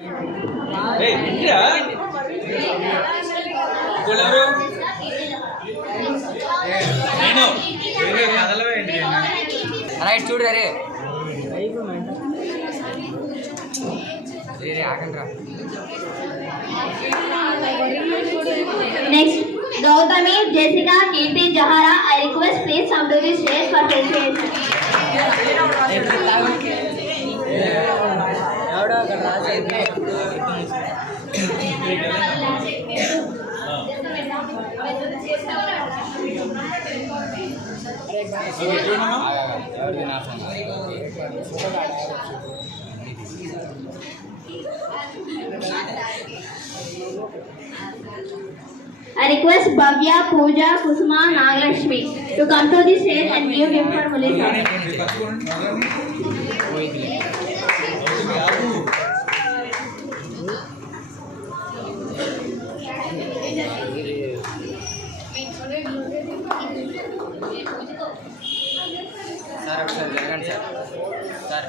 Right చూడు రే ఆగండి. Next, Gautami, Jessica, Kirti, Jahara. I request please come to the stage for presentation. I request Bhavya, Pooja, Kusuma, Nagalakshmi to come to the stage and give gift for Melissa. Sir ఒకసారి జరగండి sir.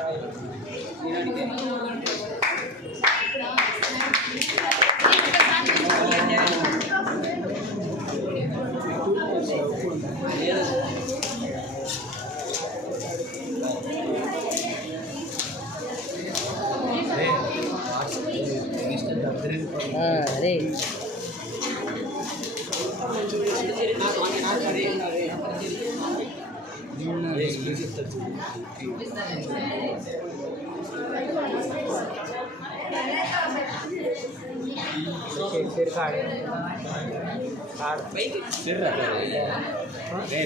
అదే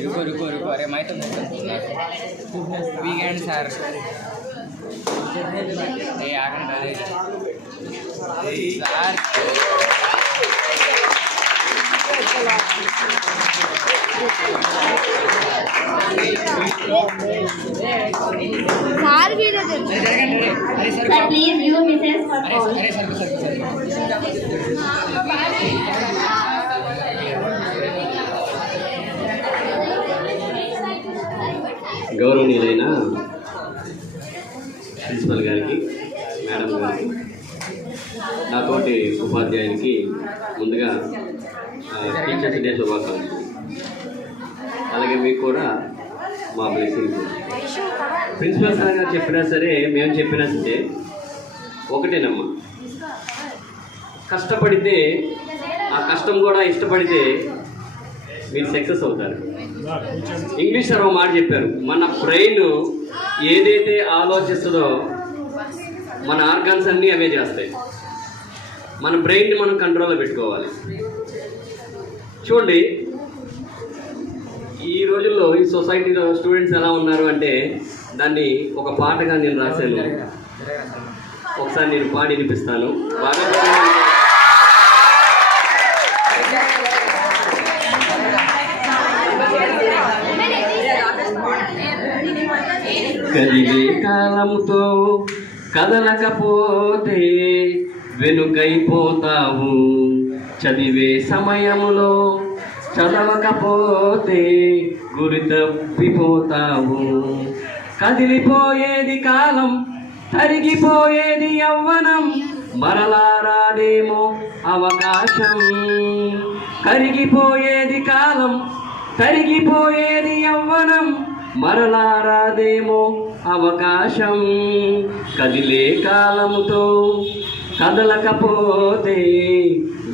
रुको अरे मैं तो weekend sir आगंడి sir Sir, please give Mrs. for call. గౌరవనీయులైన principal గారికి, మేడం గారికి, నాతోటి ఉపాధ్యాయునికి ముందుగా టీచర్స్ డే శుభాకాంక్షలు. అలాగే మీకు కూడా మా బ్లెస్సింగ్స్. ప్రిన్సిపల్ సార్ గారు చెప్పినా సరే, మేము చెప్పినా సరే ఒకటేనమ్మా, కష్టపడితే ఆ కష్టం కూడా ఇష్టపడితే మీరు సక్సెస్ అవుతారు. ఇంగ్లీష్ సార్ ఒక మాట చెప్పారు, మన బ్రెయిన్ ఏదైతే ఆలోచిస్తుందో మన ఆర్గాన్స్ అన్నీ అవే చేస్తాయి. మన బ్రెయిన్ని మనం కంట్రోల్లో పెట్టుకోవాలి. చూడండి, ఈ రోజుల్లో ఈ సొసైటీలో స్టూడెంట్స్ ఎలా ఉన్నారు అంటే దాన్ని ఒక పాటగా నేను రాశాను. ఒకసారి నేను పాడి వినిపిస్తాను. బాగా కదిలే కాలంతో కదలకపోతే వెనుకైపోతావు, చదివే సమయంలో చదవకపోతే గురి తప్పిపోతావు. కదిలిపోయేది కాలం, తరిగిపోయేది యవ్వనం, మరలా రాదేమో అవకాశం. కరిగిపోయేది కాలం, తరిగిపోయేది యవ్వనం, మరలా రాదేమో అవకాశం. కదిలే కాలముతో కదలకపోతే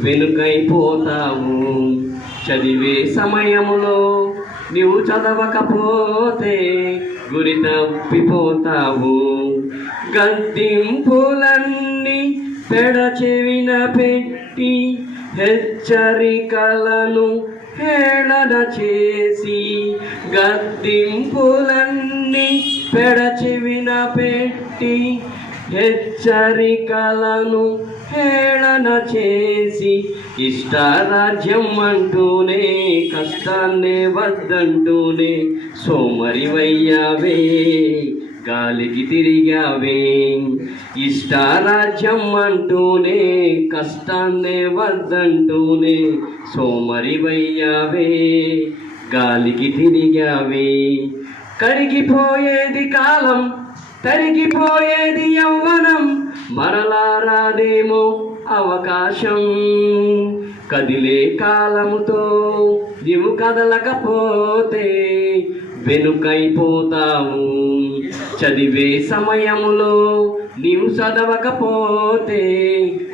వెనుకైపోతావు, చదివే సమయములో నీవు చదవకపోతే గురి తప్పిపోతావు. గద్దింపులన్నీ పెడచెవిన పెట్టి హెచ్చరికలను హేళన చేసి, గద్దింపులన్నీ పెడచెవిన పెట్టి హెచ్చరికలను హేళన చేసి, ఇష్టారాజ్యం అంటూనే కష్టాన్నే వద్దంటూనే సోమరివయ్యావే, గాలికి తిరిగావే. ఇష్టారాజ్యం అంటూనే కష్టాన్నే వద్దంటూనే సోమరివయ్యావే, గాలికి తిరిగావే. కరిగిపోయేది కాలం, తరిగిపోయేది యవ్వనం మరలా రాదేమో అవకాశం. కదిలే కాలముతో నీవు కదలకపోతే వెనుకైపోతావు. చదివే సమయములో నీవు చదవకపోతే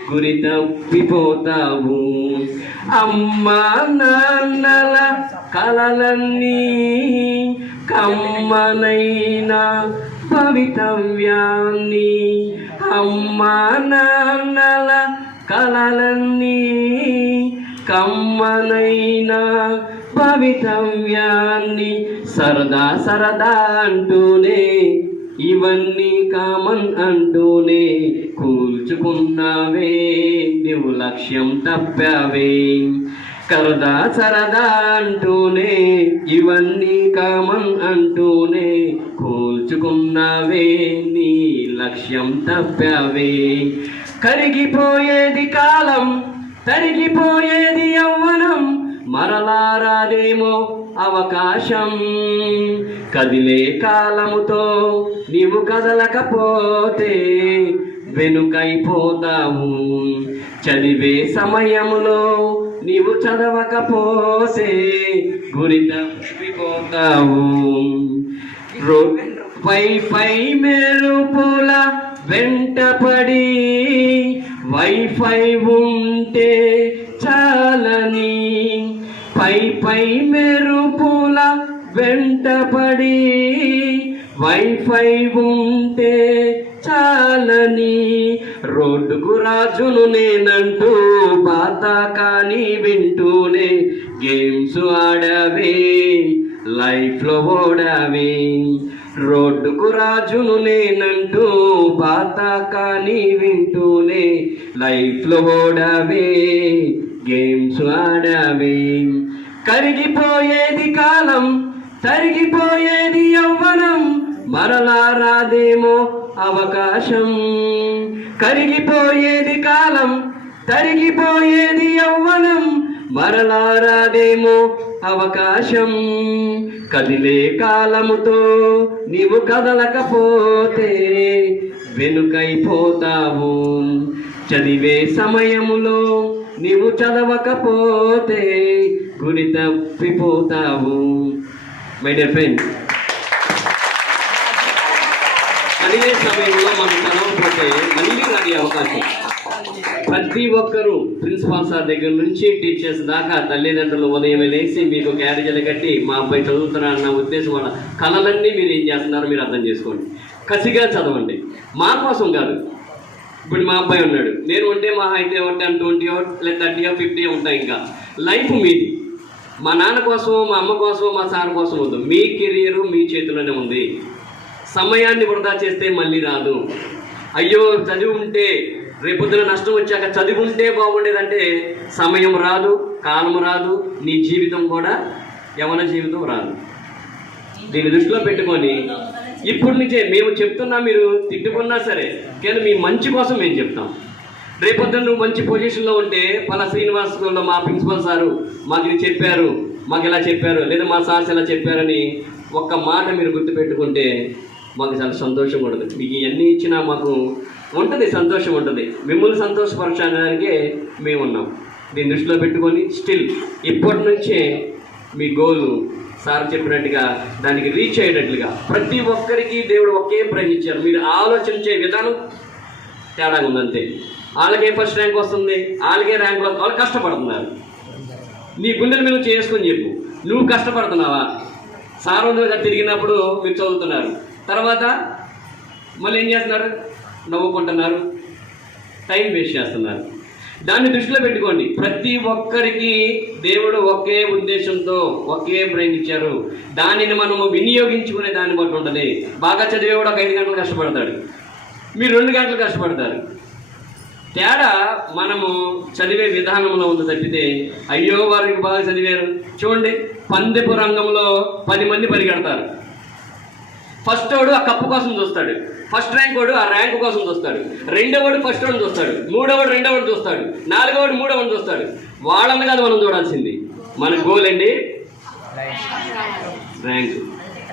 గురి తప్పిపోతావు. అమ్మా నాన్నల కలలన్నీ కమ్మనైన భవితవ్యాన్ని. అమ్మా నాన్నల కలలన్నీ కమ్మనైన భవితవ్యాన్ని. సరదా సరదా అంటూనే ఇవన్నీ కామన్ అంటూనే కూల్చుకున్నావే నీవు లక్ష్యం తప్పావే. సరదా సరదా అంటూనే ఇవన్నీ కామన్ అంటూనే కూల్చుకున్నావే నీ లక్ష్యం తప్పావే. కరిగిపోయేది కాలం తరిగిపోయేది యవ్వనం మరలా రాదేమో అవకాశం. కదిలే కాలముతో నీవు కదలకపోతే వెనుకైపోతావు. చదివే సమయములో నీవు చదవకపోతే గురి తప్పిపోతావు. వైఫై మెరుపుల వెంటపడి వైఫై ఉంటే చాలని. పై మెరుపుల వెంటపడి వైఫై ఉంటే చాలని. రోడ్డుకు రాజును నేనంటూ పాత కానీ వింటూనే గేమ్స్ ఆడావే లైఫ్లో ఓడావే. రోడ్డుకు రాజును నేనంటూ పాత కానీ వింటూనే లైఫ్లో ఓడావే గేమ్స్ ఆడావే. కరిగిపోయేది కాలం తరిగిపోయేది యవ్వనం మరలా రాదేమో అవకాశం. కరిగిపోయేది కాలం తరిగిపోయేది యవ్వనం మరలా రాదేమో అవకాశం. కదిలే కాలముతో నీవు కదలకపోతే వెనుకైపోతావు. చదివే సమయములో నీవు చదవకపోతే గురి తప్పిపోతావు. మై డియర్ ఫ్రెండ్, చదివే సమయంలో మనం చదవకపోతే మళ్ళీ రాని అవకాశం. ప్రతి ఒక్కరూ ప్రిన్సిపాల్ సార్ దగ్గర నుంచి టీచర్స్ దాకా తల్లిదండ్రులు ఉదయం లేచి మీకు క్యారేజీలు కట్టి మా అబ్బాయి చదువుతున్నారన్న ఉద్దేశం వాళ్ళ కళలన్నీ మీరు ఏం చేస్తున్నారో మీరు అర్థం చేసుకోండి. కసిగా చదవండి, మా కోసం కాదు. ఇప్పుడు మా అబ్బాయి ఉన్నాడు, నేను ఉంటే మా అయితే 10, 20 లేదా 30, 50 ఉంటాయి. ఇంకా లైఫ్ మీది. మా నాన్న కోసం, మా అమ్మ కోసం, మా సార్ కోసం వద్దు. మీ కెరియర్ మీ చేతిలోనే ఉంది. సమయాన్ని వృధా చేస్తే మళ్ళీ రాదు. అయ్యో చదివి ఉంటే రేపొద్దున నష్టం వచ్చాక చదివి ఉంటే బాగుండేదంటే సమయం రాదు, కాలం రాదు, నీ జీవితం కూడా యవన జీవితం రాదు. దీన్ని దృష్టిలో పెట్టుకొని ఇప్పటి నుంచే మేము చెప్తున్నా, మీరు తిట్టుకున్నా సరే కానీ మీ మంచి కోసం మేము చెప్తాం. రేపొద్దున నువ్వు మంచి పొజిషన్లో ఉంటే పలా శ్రీనివాస్ స్కూల్లో మా ప్రిన్సిపల్ సారు మాకు ఇది చెప్పారు, మాకు ఇలా చెప్పారు, లేదా మా సార్స్ ఇలా చెప్పారని ఒక్క మాట మీరు గుర్తుపెట్టుకుంటే మాకు చాలా సంతోషం ఉంటుంది. మీకు ఇవన్నీ ఇచ్చినా మాకు ఉంటుంది, సంతోషం ఉంటుంది. మిమ్మల్ని సంతోషపరచడానికే మేము ఉన్నాం. దీన్ని దృష్టిలో పెట్టుకొని స్టిల్ ఇప్పటి నుంచే మీ గోల్ సార్ చెప్పినట్టుగా దానికి రీచ్ అయ్యేటట్లుగా ప్రతి ఒక్కరికి దేవుడు ఒకే ప్రైజ్ ఇచ్చారు. మీరు ఆలోచించే విధానం తేడాగా ఉందంతే. వాళ్ళకే ఫస్ట్ ర్యాంక్ వస్తుంది, వాళ్ళకే ర్యాంకులు, వాళ్ళు కష్టపడుతున్నారు. నీ గుండెల మీద చేసుకొని చెప్పు, నువ్వు కష్టపడుతున్నావా? సార్ దగ్గర తిరిగినప్పుడు మీరు చదువుతున్నారు, తర్వాత మళ్ళీ ఏం చేస్తున్నారు? నవ్వుకుంటున్నారు, టైం వేస్ట్ చేస్తున్నారు. దాన్ని దృష్టిలో పెట్టుకోండి. ప్రతి ఒక్కరికి దేవుడు ఒకే ఉద్దేశంతో ఒకే బ్రెయిన్ ఇచ్చారు. దానిని మనము వినియోగించుకునే దాన్ని బట్టి ఉంటుంది. బాగా చదివేవాడు ఒక 5 గంటలు కష్టపడతాడు, మీరు 2 గంటలు కష్టపడతారు. తేడా మనము చదివే విధానంలో ఉంది తప్పితే అయ్యో వారికి బాగా చదివారు. చూడండి, పందెపు రంగంలో 10 మంది పరిగెడతారు. ఫస్ట్ వాడు ఆ కప్పు కోసం చూస్తాడు, ఫస్ట్ ర్యాంక్ వాడు ఆ ర్యాంక్ కోసం చూస్తాడు, రెండోవాడు ఫస్ట్ వాడిని చూస్తాడు, మూడోవాడు రెండోవాడు చూస్తాడు, నాలుగోవాడు మూడోవాడిని చూస్తాడు. వాళ్ళని కాదు మనం చూడాల్సింది. మన గోల్ అండి ర్యాంక్.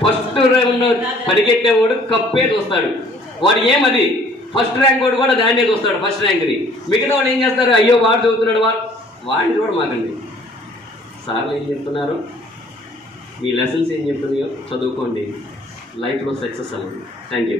ఫస్ట్ రౌండ్ పరిగెట్టేవాడు కప్పే చూస్తాడు. వాడు ఏమది ఫస్ట్ ర్యాంక్ వాడు కూడా దాన్నే చూస్తాడు, ఫస్ట్ ర్యాంక్ని. మిగతా వాడు ఏం చేస్తారు, అయ్యో వాడు చదువుతున్నాడు, వాడిని చూడమాకండి. సార్లు ఏం చెప్తున్నారు, మీ లెసన్స్ ఏం చెప్తున్నాయో చదువుకోండి, లైఫ్లో సక్సెస్ అవ్వండి. Thank you.